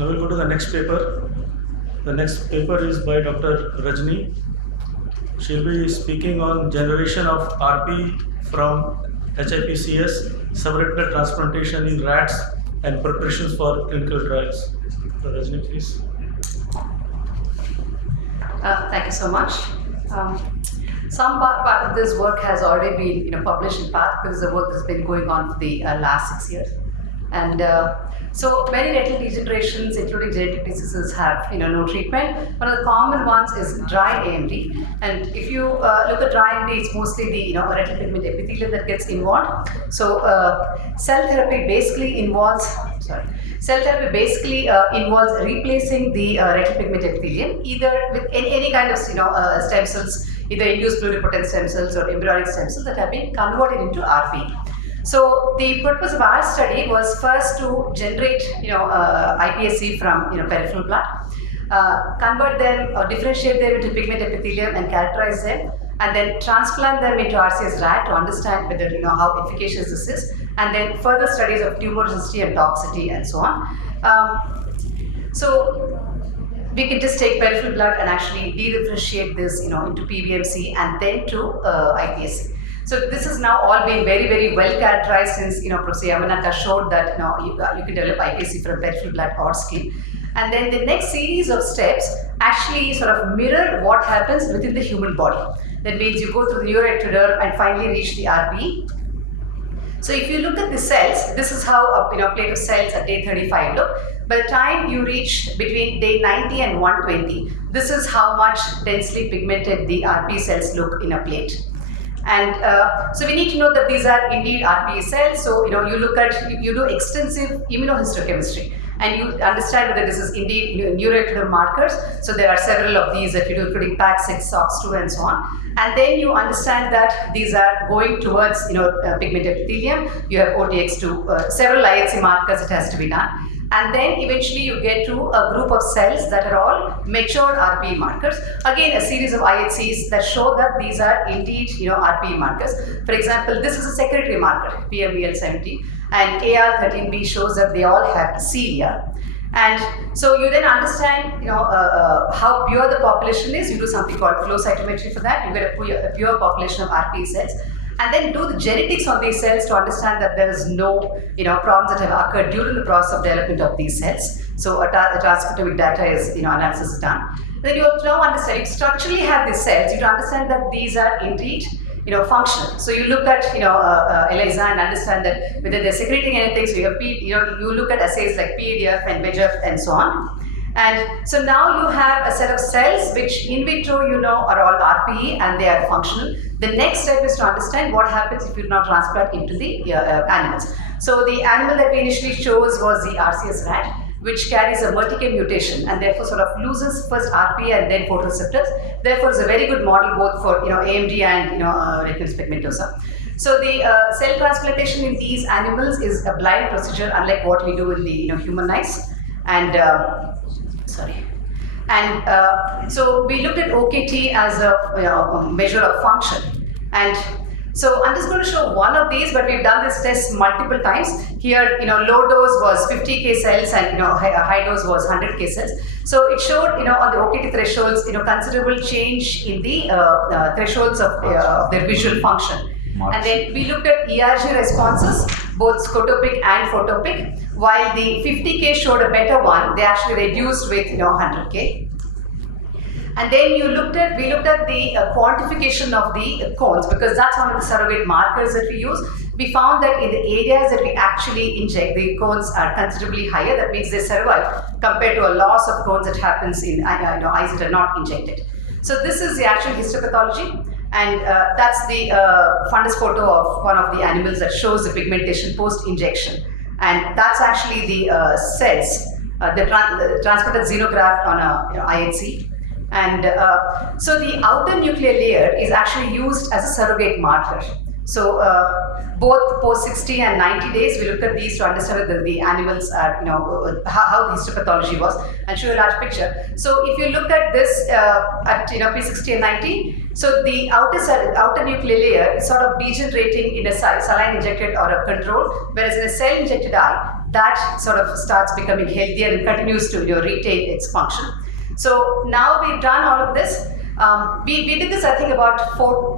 Now we'll go to the next paper. The next paper is by Dr. RAJANI. She'll be speaking on generation of RPE from hiPSC, subretinal transplantation in rats, and preparations for clinical trials. Dr. RAJANI, please. Thank you so much. Some part of this work has already been published in part because the work has been going on for the last 6 years. And so many retinal degenerations, including genetic diseases, have no treatment. One of the common ones is dry AMD. And if you look at dry AMD, it's mostly the retinal pigment epithelium that gets involved. So cell therapy basically involves replacing the retinal pigment epithelium either with any kind of stem cells, either induced pluripotent stem cells or embryonic stem cells that have been converted into RPE. So the purpose of our study was first to generate iPSC from peripheral blood, convert them or differentiate them into pigment epithelium and characterize them, and then transplant them into RCS rat to understand whether how efficacious this is, and then further studies of tumoricity and toxicity and so on. So we can just take peripheral blood and actually de-differentiate this into PBMC and then to iPSC. So this has now all been very, very well characterized since Professor Yamanaka showed that you can develop iPSC from peripheral blood or skin. And then the next series of steps actually sort of mirror what happens within the human body. That means you go through the neuroectoderm and finally reach the RPE. So if you look at the cells, this is how a plate of cells at day 35 look. By the time you reach between day 90 and 120, this is how much densely pigmented the RPE cells look in a plate. And so we need to know that these are indeed RPE cells. So you do extensive immunohistochemistry and you understand whether this is indeed neuroectoderm markers. So there are several of these that you do, including PAC6, SOX2, and so on. And then you understand that these are going towards pigment epithelium. You have OTX2, several IHC markers. It has to be done. And then eventually you get to a group of cells that are all mature RPE markers. Again, a series of IHCs that show that these are indeed RPE markers. For example, this is a secretory marker, PMVL70, and AR13B shows that they all have cilia. And so you then understand how pure the population is. You do something called flow cytometry for that. You get a pure population of RPE cells. And then do the genetics on these cells to understand that there is no problems that have occurred during the process of development of these cells. So the transcriptomic data is analysis is done. Then you now understand, you structurally have these cells, you understand that these are indeed functional. So you look at ELISA and understand that whether they're secreting anything. So you have you look at assays like PADF and VEGF and so on. And so now you have a set of cells which in vitro are all RPE and they are functional. The next step is to understand what happens if you now transplant into the animals. So the animal that we initially chose was the RCS rat, which carries a multi-K mutation and therefore sort of loses first RPE and then photoreceptors. Therefore, it's a very good model both for AMD and retinitis pigmentosa. So the cell transplantation in these animals is a blind procedure, unlike what we do in the human eyes. And so we looked at OKT as a measure of function. And so I'm just going to show one of these, but we've done this test multiple times. Here, low dose was 50K cells and high dose was 100K cells. So it showed, on the OKT thresholds, considerable change in the thresholds of their visual function. And then we looked at ERG responses, both scotopic and photopic. While the 50K showed a better one, they actually reduced with 100K. And then we looked at the quantification of the cones, because that's one of the surrogate markers that we use. We found that in the areas that we actually inject, the cones are considerably higher. That means they survive compared to a loss of cones that happens in eyes that are not injected. So this is the actual histopathology. And that's the fundus photo of one of the animals that shows the pigmentation post-injection. And that's actually the cells, the transplanted xenograft on a IHC. And so the outer nuclear layer is actually used as a surrogate marker. So both post 60 and 90 days, we looked at these to understand whether the animals are, how the histopathology was, and show a large picture. So if you look at this at P60 and 90, so the outer nuclear layer is sort of degenerating in a saline injected or a control, whereas in a cell injected eye, that sort of starts becoming healthier and continues to retain its function. So now we've done all of this. We did this, I think, about four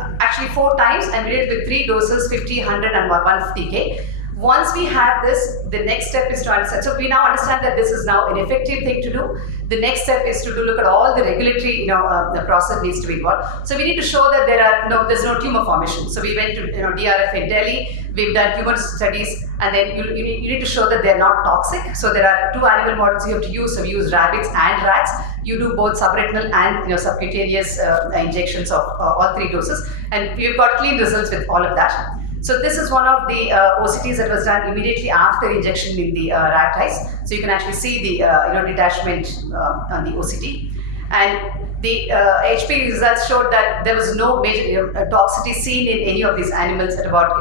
times, and we did it with 3 doses, 50, 100 and 150K. Once we have this, the next step is to understand. So we now understand that this is now an effective thing to do. The next step is to look at all the regulatory, the process needs to be involved. So we need to show that there's no tumor formation. So we went to DRF in Delhi. We've done human studies, and then you need to show that they're not toxic. So there are 2 animal models you have to use. So we use rabbits and rats. You do both subretinal and subcutaneous injections of all 3 doses, and we've got clean results with all of that. So this is one of the OCTs that was done immediately after injection in the rat eyes. So you can actually see the detachment on the OCT, and the HP results showed that there was no major toxicity seen in any of these animals at about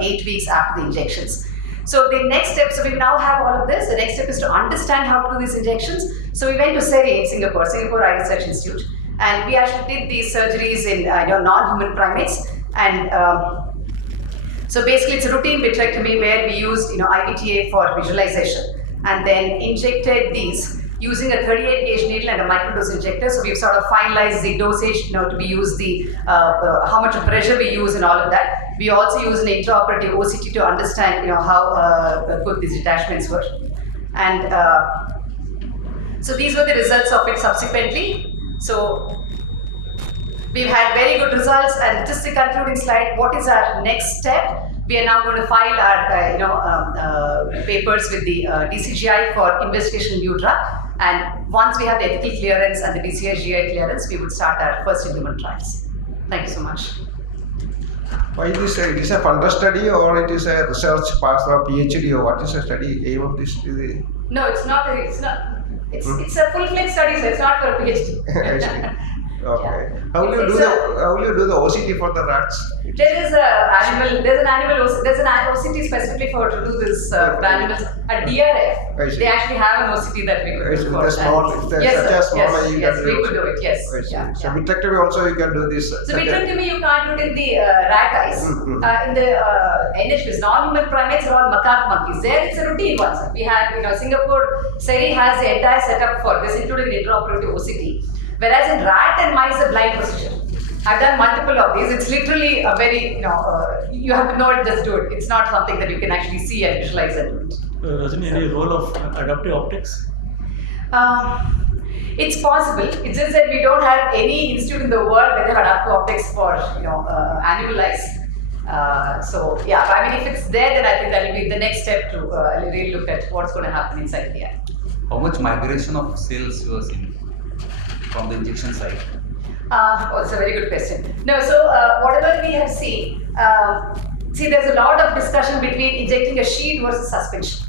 8 weeks after the injections. So the next step, so we now have all of this. The next step is to understand how to do these injections. So we went to SERI in Singapore Eye Research Institute, and we actually did these surgeries in non-human primates. And so basically, it's a routine vitrectomy where we used IVTA for visualization, and then injected these using a 38 gauge needle and a microdose injector. So we've sort of finalized the dosage to be used, the how much pressure we use and all of that. We also use an intraoperative OCT to understand how good these detachments were. And so these were the results of it subsequently. So we've had very good results, and just the concluding slide, what is our next step? We are now going to file our papers with the DCGI for investigation new drug, and once we have the ethical clearance and the DCGI clearance, we would start our first human trials. Thank you so much. Why this? It is a funded study, or it is a research pass or PhD, or what is the study aim of this? No, it's not. It's a full-fledged study, so it's not for a PhD. Okay. Yeah. How will you do the OCT for the rats? There's an OCT specifically to do this for animals. At DRF, they actually have an OCT that we could do for that. Yes, we could do it. Yes. So vitrectomy also you can do this. So vitrectomy you can't do it in the rat eyes. In the NHPs, non-human primates are all macaque monkeys. There it's a routine one. We have Singapore SERI has the entire setup for this, including intraoperative OCT. Whereas in rat and mice, a blind procedure. I've done multiple of these. It's literally a very, you have to know it, just do it. It's not something that you can actually see and visualize and do it. Rajani, any role of adaptive optics? It's possible. It's just that we don't have any institute in the world where they have adaptive optics for, animal eyes. So yeah, I mean, if it's there, then I think that will be the next step to really look at what's going to happen inside the eye. How much migration of cells you are seeing from the injection side? It's a very good question. No, so whatever we have seen, there's a lot of discussion between injecting a sheet versus suspension.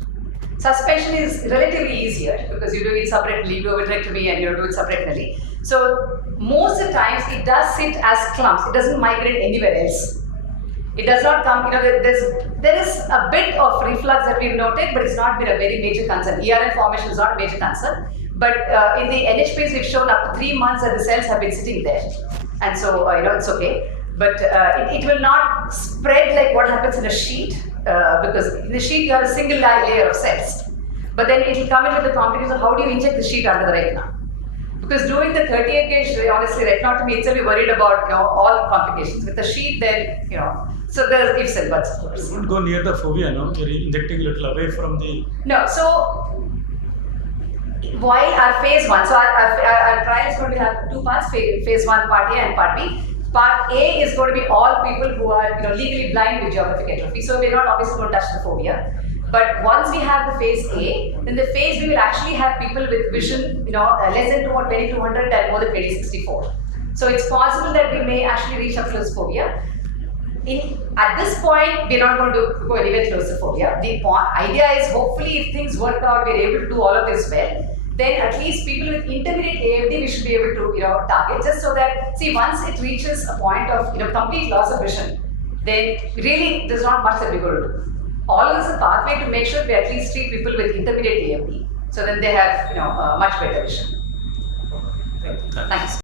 Suspension is relatively easier because you do it subretinally, you do a vitrectomy and you do it subretinally. So most of the times it does sit as clumps. It doesn't migrate anywhere else. It does not come, there is a bit of reflux that we've noted, but it's not been a very major concern. ERN formation is not a major concern. But in the NHPs, we've shown up to 3 months that the cells have been sitting there. And so, it's okay. But it will not spread like what happens in a sheet, because in the sheet, you have a single layer of cells. But then it will come in with the complication of how do you inject the sheet under the retina? Because doing the 38 gauge, honestly, retinotomy itself, we're worried about all complications. With the sheet, then, so there's ifs and buts, of course. You won't go near the fovea, no? You're injecting a little away from the... No, so while our phase 1, so our trial is going to have 2 parts, phase 1 part A and part B. Part A is going to be all people who are legally blind with geographic atrophy, so we're not obviously going to touch the fovea. But once we have the phase A, then the phase B will actually have people with vision less than 2200 and more than 2064. So it's possible that we may actually reach up to the fovea. At this point, we're not going to go anywhere close to fovea. The idea is hopefully if things work out, we're able to do all of this well. Then at least people with intermediate AFD, we should be able to target, just so that, once it reaches a point of complete loss of vision, then really there's not much that we're going to do. All of this is a pathway to make sure we at least treat people with intermediate AFD, so then they have much better vision. Thanks.